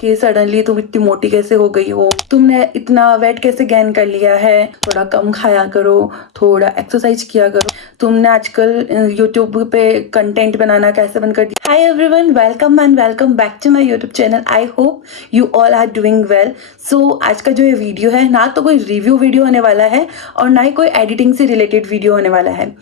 कि सडनली तुम इतनी मोटी कैसे हो गई हो, तुमने इतना वेट कैसे गेन कर लिया है, थोड़ा कम खाया करो, थोड़ा एक्सरसाइज किया करो, तुमने आजकल यूट्यूब पे कंटेंट बनाना कैसे बंद कर दिया। Hi everyone, welcome and welcome back to my YouTube channel. I hope you all are doing well. So आज का जो ये वीडियो है ना तो कोई रिव्यू वीडियो होने वाला है और ना ही कोई एडिटिंग से रिलेटेड वीडियो होने वाला है।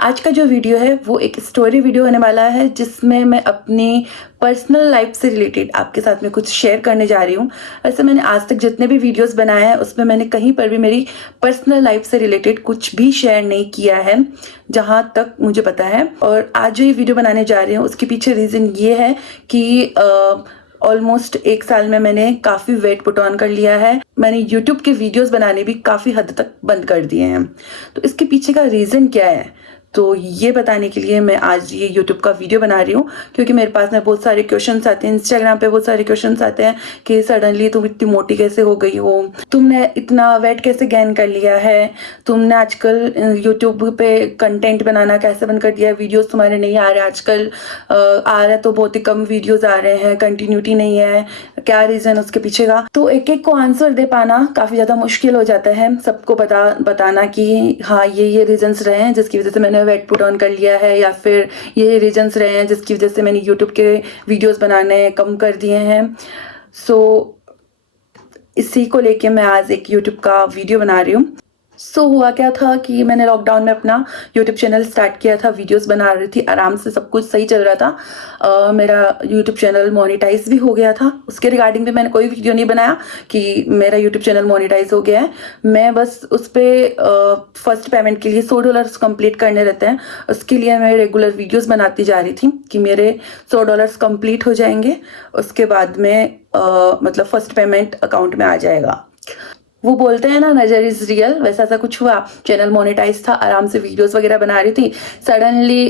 आज का जो वीडियो है वो एक स्टोरी वीडियो होने वाला है जिसमें मैं अपनी पर्सनल लाइफ से रिलेटेड आपके साथ में कुछ शेयर करने जा रही हूँ। वैसे मैंने आज तक जितने भी वीडियोस बनाए हैं उसमें मैंने कहीं पर भी मेरी पर्सनल लाइफ से रिलेटेड कुछ भी शेयर नहीं किया है जहाँ तक मुझे पता है। और आज जो ये वीडियो बनाने जा रही हूँ उसके पीछे रीज़न ये है कि ऑलमोस्ट 1 साल में मैंने काफ़ी वेट पुट ऑन कर लिया है। मैंने यूट्यूब के वीडियोस बनाने भी काफ़ी हद तक बंद कर दिए हैं। तो इसके पीछे का रीज़न क्या है तो ये बताने के लिए मैं आज ये यूट्यूब का वीडियो बना रही हूँ, क्योंकि मेरे पास में बहुत सारे क्वेश्चंस आते हैं, इंस्टाग्राम पे बहुत सारे क्वेश्चंस आते हैं कि सडनली तुम इतनी मोटी कैसे हो गई हो, तुमने इतना वेट कैसे गेन कर लिया है, तुमने आजकल यूट्यूब पे कंटेंट बनाना कैसे बंद कर दिया है, वीडियोस तुम्हारे नहीं आ रहे आजकल, आ रहे तो बहुत ही कम वीडियोस आ रहे हैं, कंटिन्यूटी नहीं है, क्या रीज़न उसके पीछे का। तो एक एक को आंसर दे पाना काफ़ी ज़्यादा मुश्किल हो जाता है, सबको बताना कि हाँ ये रीजंस रहे हैं जिसकी वजह से मैंने वेट पुट ऑन कर लिया है, या फिर ये रीजंस रहे हैं जिसकी वजह से मैंने यूट्यूब के वीडियोस बनाने कम कर दिए हैं। सो इसी को लेके मैं आज एक यूट्यूब का वीडियो बना रही हूँ। हुआ क्या था कि मैंने लॉकडाउन में अपना यूट्यूब चैनल स्टार्ट किया था, वीडियोस बना रही थी, आराम से सब कुछ सही चल रहा था। मेरा यूट्यूब चैनल मोनेटाइज भी हो गया था। उसके रिगार्डिंग भी मैंने कोई वीडियो नहीं बनाया कि मेरा यूट्यूब चैनल मोनेटाइज हो गया है। मैं बस उस पर फर्स्ट पेमेंट के लिए $100 कंप्लीट करने रहते हैं, उसके लिए मैं रेगुलर वीडियोज़ बनाती जा रही थी कि मेरे $100 कंप्लीट हो जाएंगे, उसके बाद में मतलब फर्स्ट पेमेंट अकाउंट में आ जाएगा। वो बोलते हैं ना नजर इज रियल, वैसा ऐसा कुछ हुआ। चैनल मोनेटाइज था, आराम से वीडियोस वगैरह बना रही थी। सडनली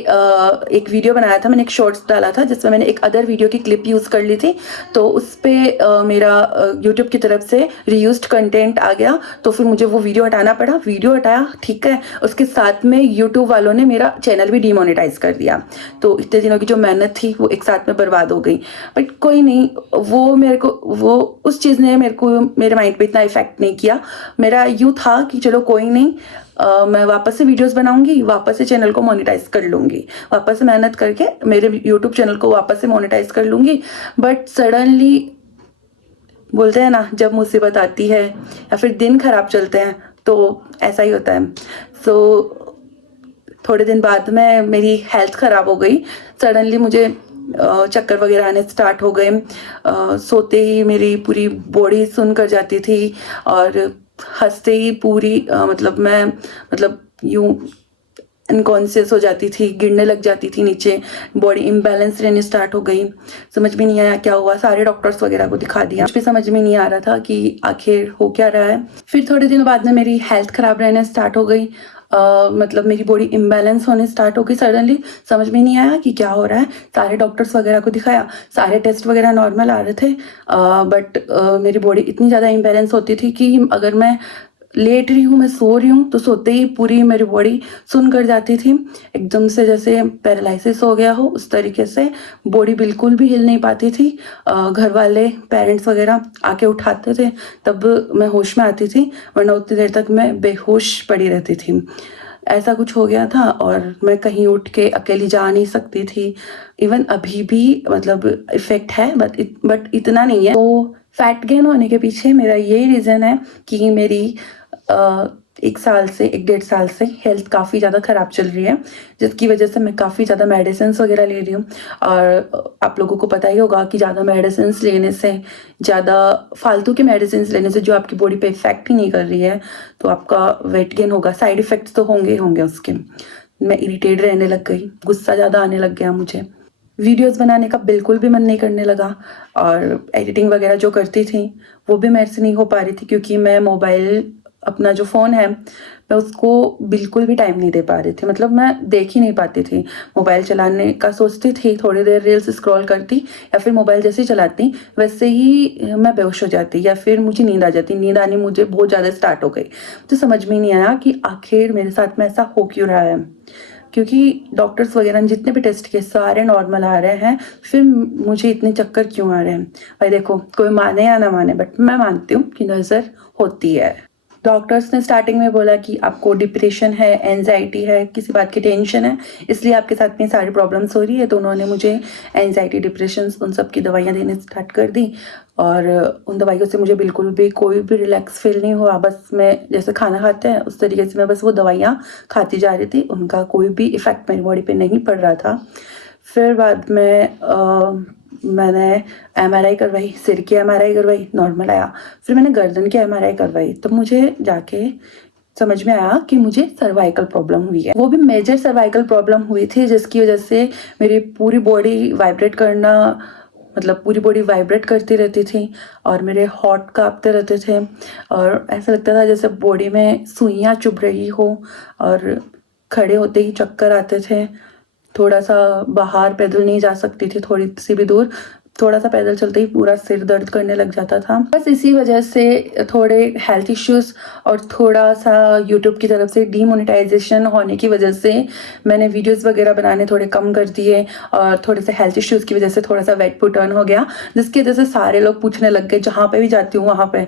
एक वीडियो बनाया था मैंने, एक शॉर्ट्स डाला था जिसमें मैंने एक अदर वीडियो की क्लिप यूज़ कर ली थी, तो उस पर मेरा यूट्यूब की तरफ से रीयूज्ड कंटेंट आ गया, तो फिर मुझे वो वीडियो हटाना पड़ा। वीडियो हटाया ठीक है, उसके साथ में यूट्यूब वालों ने मेरा चैनल भी डीमोनेटाइज कर दिया। तो इतने दिनों की जो मेहनत थी वो एक साथ में बर्बाद हो गई। बट कोई नहीं, वो उस चीज़ ने मेरे माइंड पे इतना इफेक्ट नहीं किया। मेरा यूँ था कि चलो कोई नहीं, मैं वापस से वीडियोस बनाऊंगी, वापस से चैनल को मोनेटाइज कर लूंगी, वापस से मेहनत करके मेरे यूट्यूब चैनल को वापस से मोनेटाइज कर लूंगी। बट सडनली बोलते हैं ना, जब मुसीबत आती है या फिर दिन खराब चलते हैं तो ऐसा ही होता है। थोड़े दिन बाद में मेरी हेल्थ ख़राब हो गई। सडनली मुझे चक्कर वगैरह आने स्टार्ट हो गए। सोते ही मेरी पूरी बॉडी सुन कर जाती थी और हंसते ही पूरी मतलब यूँ अनकॉन्शियस हो जाती थी, गिरने लग जाती थी नीचे, बॉडी इम्बैलेंस रहने स्टार्ट हो गई। समझ में नहीं आया क्या हुआ, सारे डॉक्टर्स वगैरह को दिखा दिया, कुछ भी समझ में नहीं आ रहा था कि आखिर हो क्या रहा है। फिर थोड़े दिनों बाद में मेरी हेल्थ ख़राब रहने स्टार्ट हो गई। मतलब मेरी बॉडी इम्बैलेंस होने स्टार्ट हो गई सडनली, समझ में नहीं आया कि क्या हो रहा है। सारे डॉक्टर्स वगैरह को दिखाया, सारे टेस्ट वगैरह नॉर्मल आ रहे थे, बट मेरी बॉडी इतनी ज़्यादा इम्बैलेंस होती थी कि अगर मैं लेट रही हूँ, मैं सो रही हूँ, तो सोते ही पूरी मेरी बॉडी सुन कर जाती थी, एकदम से जैसे पैरालिसिस हो गया हो उस तरीके से। बॉडी बिल्कुल भी हिल नहीं पाती थी। घर वाले पेरेंट्स वगैरह आके उठाते थे तब मैं होश में आती थी, वरना उतनी देर तक मैं बेहोश पड़ी रहती थी। ऐसा कुछ हो गया था और मैं कहीं उठ के अकेली जा नहीं सकती थी। इवन अभी भी मतलब इफ़ेक्ट है, बट इतना नहीं है। तो फैट गेन होने के पीछे मेरा यही रीज़न है कि मेरी 1 डेढ़ साल से हेल्थ काफ़ी ज़्यादा ख़राब चल रही है, जिसकी वजह से मैं काफ़ी ज़्यादा मेडिसिन्स वगैरह ले रही हूँ। और आप लोगों को पता ही होगा कि ज़्यादा मेडिसिन्स लेने से, ज़्यादा फालतू के मेडिसिन्स लेने से जो आपकी बॉडी पे इफ़ेक्ट ही नहीं कर रही है, तो आपका वेट गेन होगा। साइड इफ़ेक्ट्स तो होंगे ही होंगे उसके। मैं इरिटेट रहने लग गई, गुस्सा ज़्यादा आने लग गया मुझे, वीडियोस बनाने का बिल्कुल भी मन नहीं करने लगा, और एडिटिंग वगैरह जो करती थी वो भी मेरे से नहीं हो पा रही थी, क्योंकि मैं मोबाइल, अपना जो फ़ोन है, मैं उसको बिल्कुल भी टाइम नहीं दे पा रही थी। मतलब मैं देख ही नहीं पाती थी। मोबाइल चलाने का सोचती थी, थोड़ी देर रील्स स्क्रॉल करती, या फिर मोबाइल जैसे ही चलाती वैसे ही मैं बेहोश हो जाती, या फिर मुझे नींद आ जाती। नींद आनी मुझे बहुत ज़्यादा स्टार्ट हो गई। मुझे समझ में नहीं आया कि आखिर मेरे साथ में ऐसा हो क्यों रहा है, क्योंकि डॉक्टर्स वगैरह ने जितने भी टेस्ट किए सारे नॉर्मल आ रहे हैं, फिर मुझे इतने चक्कर क्यों आ रहे हैं? भाई देखो, कोई माने या ना माने, बट मैं मानती हूँ कि नज़र होती है। डॉक्टर्स ने स्टार्टिंग में बोला कि आपको डिप्रेशन है, एंजाइटी है, किसी बात की टेंशन है, इसलिए आपके साथ में सारी प्रॉब्लम्स हो रही है। तो उन्होंने मुझे एंजाइटी, डिप्रेशन उन सब की दवाइयाँ देने स्टार्ट कर दी और उन दवाइयों से मुझे बिल्कुल भी कोई भी रिलैक्स फील नहीं हुआ। बस मैं जैसे खाना खाते हैं उस तरीके से मैं बस वो दवाइयाँ खाती जा रही थी, उनका कोई भी इफ़ेक्ट मेरी बॉडी पे नहीं पड़ रहा था। फिर बाद में मैंने एमआरआई करवाई, सिर की एमआरआई करवाई, नॉर्मल आया। फिर मैंने गर्दन की एमआरआई करवाई, तो मुझे जाके समझ में आया कि मुझे सर्वाइकल प्रॉब्लम हुई है। वो भी मेजर सर्वाइकल प्रॉब्लम हुई थी जिसकी वजह से मेरी पूरी बॉडी वाइब्रेट करना, मतलब पूरी बॉडी वाइब्रेट करती रहती थी और मेरे हॉट कांपते रहते थे और ऐसा लगता था जैसे बॉडी में सुइयां चुभ रही हो और खड़े होते ही चक्कर आते थे। थोड़ा सा बाहर पैदल नहीं जा सकती थी, थोड़ी सी भी दूर, थोड़ा सा पैदल चलते ही पूरा सिर दर्द करने लग जाता था। बस इसी वजह से थोड़े हेल्थ इश्यूज और थोड़ा सा यूट्यूब की तरफ से डीमोनेटाइजेशन होने की वजह से मैंने वीडियोस वगैरह बनाने थोड़े कम कर दिए और थोड़े से हेल्थ इश्यूज की वजह से थोड़ा सा वेट पुट ऑन हो गया, जिसकी वजह से सारे लोग पूछने लग गए, जहाँ पे भी जाती हूँ वहाँ पे,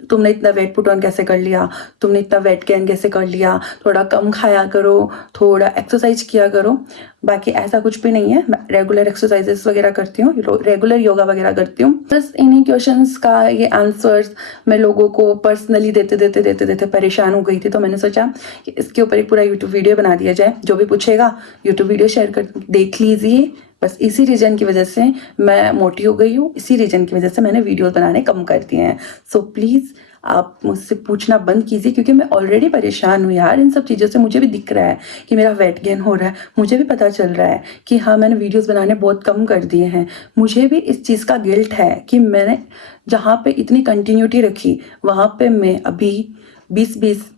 तुमने इतना वेट पुट ऑन कैसे कर लिया, तुमने इतना वेट गेन कैसे कर लिया, थोड़ा कम खाया करो, थोड़ा एक्सरसाइज किया करो। बाकी ऐसा कुछ भी नहीं है, मैं रेगुलर एक्सरसाइजेस वगैरह करती हूँ, रेगुलर योगा वगैरह करती हूँ। बस इन्हीं क्वेश्चंस का ये आंसर्स मैं लोगों को पर्सनली देते परेशान हो गई थी, तो मैंने सोचा कि इसके ऊपर एक पूरा यूट्यूब वीडियो बना दिया जाए। जो भी पूछेगा यूट्यूब वीडियो शेयर कर देख लीजिए। बस इसी रीजन की वजह से मैं मोटी हो गई हूँ, इसी रीजन की वजह से मैंने वीडियोस बनाने कम कर दिए हैं। सो प्लीज़ आप मुझसे पूछना बंद कीजिए, क्योंकि मैं ऑलरेडी परेशान हूँ यार इन सब चीज़ों से। मुझे भी दिख रहा है कि मेरा वेट गेन हो रहा है, मुझे भी पता चल रहा है कि हाँ मैंने वीडियोस बनाने बहुत कम कर दिए हैं। मुझे भी इस चीज़ का गिल्ट है कि मैंने जहाँ पे इतनी कंटिन्यूटी रखी वहाँ पे मैं अभी 20-20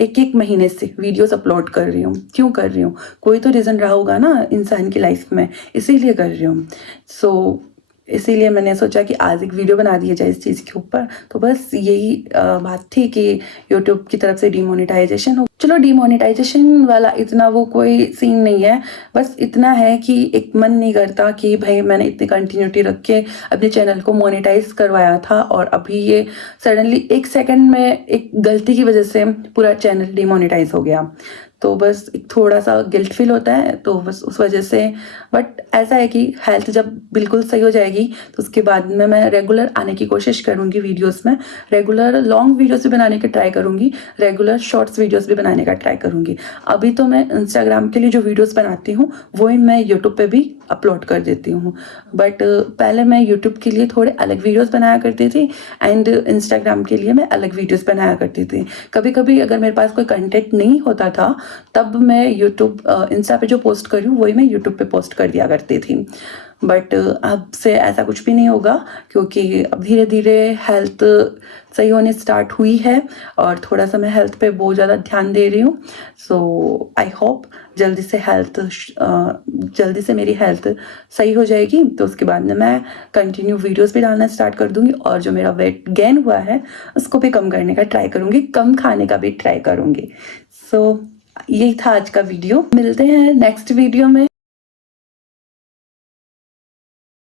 एक महीने से वीडियोस अपलोड कर रही हूँ। क्यों कर रही हूँ? कोई तो रीज़न रहा होगा ना इंसान की लाइफ में, इसीलिए कर रही हूँ। सो इसीलिए मैंने सोचा कि आज एक वीडियो बना दिया जाए इस चीज़ के ऊपर। तो बस यही बात थी कि यूट्यूब की तरफ से डीमोनेटाइजेशन हो। चलो डीमोनेटाइजेशन वाला इतना वो कोई सीन नहीं है, बस इतना है कि एक मन नहीं करता कि भाई मैंने इतनी कंटिन्यूटी रख के अपने चैनल को मोनेटाइज करवाया था और अभी ये सडनली 1 सेकंड में एक गलती की वजह से पूरा चैनल डीमोनेटाइज हो गया। तो बस एक थोड़ा सा गिल्ट फील होता है, तो बस उस वजह से। बट ऐसा है कि हेल्थ जब बिल्कुल सही हो जाएगी तो उसके बाद में मैं रेगुलर आने की कोशिश करूँगी वीडियोस में, रेगुलर लॉन्ग वीडियोस भी बनाने की ट्राई करूँगी, रेगुलर शॉर्ट्स वीडियोस भी बनाने का ट्राई करूँगी। अभी तो मैं इंस्टाग्राम के लिए जो वीडियोस बनाती हूँ वही मैं यूट्यूब पे भी अपलोड कर देती हूँ, बट पहले मैं यूट्यूब के लिए थोड़े अलग वीडियोस बनाया करती थी एंड इंस्टाग्राम के लिए मैं अलग वीडियोस बनाया करती थी। कभी कभी अगर मेरे पास कोई कंटेंट नहीं होता था तब मैं यूट्यूब इंस्टा पे जो पोस्ट कर रही हूँ वही मैं यूट्यूब पे पोस्ट कर दिया करती थी। बट अब से ऐसा कुछ भी नहीं होगा, क्योंकि अब धीरे धीरे हेल्थ सही होने स्टार्ट हुई है और थोड़ा सा मैं हेल्थ पे बहुत ज़्यादा ध्यान दे रही हूँ। सो आई होप जल्दी से मेरी हेल्थ सही हो जाएगी, तो उसके बाद में मैं कंटिन्यू वीडियोस भी डालना स्टार्ट कर दूँगी और जो मेरा वेट गेन हुआ है उसको भी कम करने का ट्राई करूँगी, कम खाने का भी ट्राई करूँगी। सो यही था आज का वीडियो। मिलते हैं नेक्स्ट वीडियो में।